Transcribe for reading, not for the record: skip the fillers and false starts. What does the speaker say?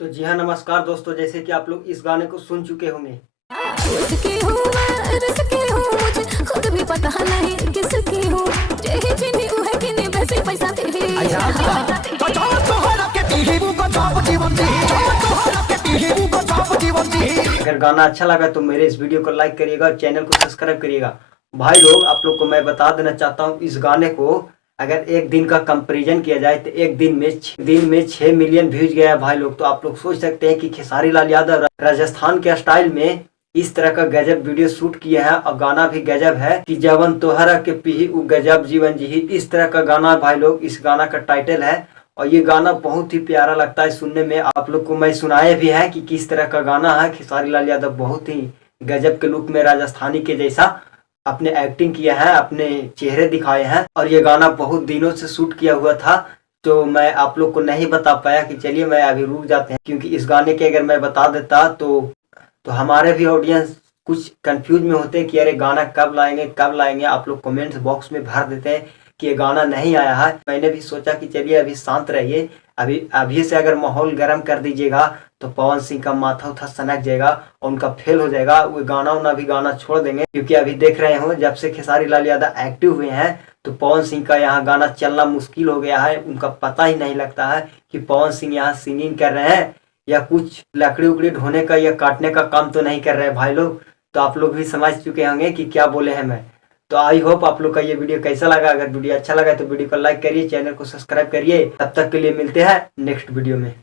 तो जी हाँ, नमस्कार दोस्तों। जैसे कि आप लोग इस गाने को सुन चुके होंगे। किसकी हूँ मैं, रिसकी हूँ, मुझे खुद भी पता नहीं किसकी हूँ। जेही चिन्ही उहे किन्ही बेसी पैसा देही। अगर गाना अच्छा लगा तो मेरे इस वीडियो को लाइक करिएगा और चैनल को सब्सक्राइब करिएगा। भाई लोग, आप लोग को मैं बता देना चाहता हूँ, इस गाने को अगर एक दिन का कंपैरिजन किया जाए तो एक दिन में 6 मिलियन व्यूज गया है भाई लोग। तो आप लोग सोच सकते हैं कि खेसारी लाल यादव राजस्थान के स्टाइल में इस तरह का गजब वीडियो शूट किए हैं और गाना भी गजब है कि जवन तोहरा के पीही उ गजब जीवन जी। इस तरह का गाना भाई लोग, इस गाना का टाइटल है और ये गाना बहुत ही प्यारा लगता है सुनने में। आप लोग को मैं सुनाया भी है कि किस तरह का गाना है। खेसारी लाल यादव बहुत ही गजब के लुक में राजस्थानी के जैसा अपने एक्टिंग किया है, अपने चेहरे दिखाए हैं और ये गाना बहुत दिनों से शूट किया हुआ था। तो मैं आप लोग को नहीं बता पाया कि चलिए मैं अभी रुक जाते हैं, क्योंकि इस गाने के अगर मैं बता देता तो हमारे भी ऑडियंस कुछ कंफ्यूज में होते हैं कि अरे गाना कब लाएंगे कब लाएंगे। आप लोग कमेंट्स बॉक्स में भर देते हैं कि ये गाना नहीं आया है। मैंने भी सोचा कि चलिए अभी शांत रहिए, अभी से अगर माहौल गर्म कर दीजिएगा तो पवन सिंह का माथा उथा सनक जाएगा और उनका फेल हो जाएगा। वो गाना उना भी गाना छोड़ देंगे, क्योंकि अभी देख रहे हो जब से खेसारी लाल यादव एक्टिव हुए हैं तो पवन सिंह का यहाँ गाना चलना मुश्किल हो गया है। उनका पता ही नहीं लगता है कि पवन सिंह यहाँ सिंगिंग कर रहे हैं या कुछ लकड़ी उकड़ी ढोने का या काटने का काम तो नहीं कर रहे हैं भाई लोग। तो आप लोग भी समझ चुके होंगे कि क्या बोले हैं मैं। तो आई होप आप लोग का ये वीडियो कैसा लगा। अगर वीडियो अच्छा लगा तो वीडियो को लाइक करिए, चैनल को सब्सक्राइब करिए। तब तक के लिए मिलते हैं नेक्स्ट वीडियो में।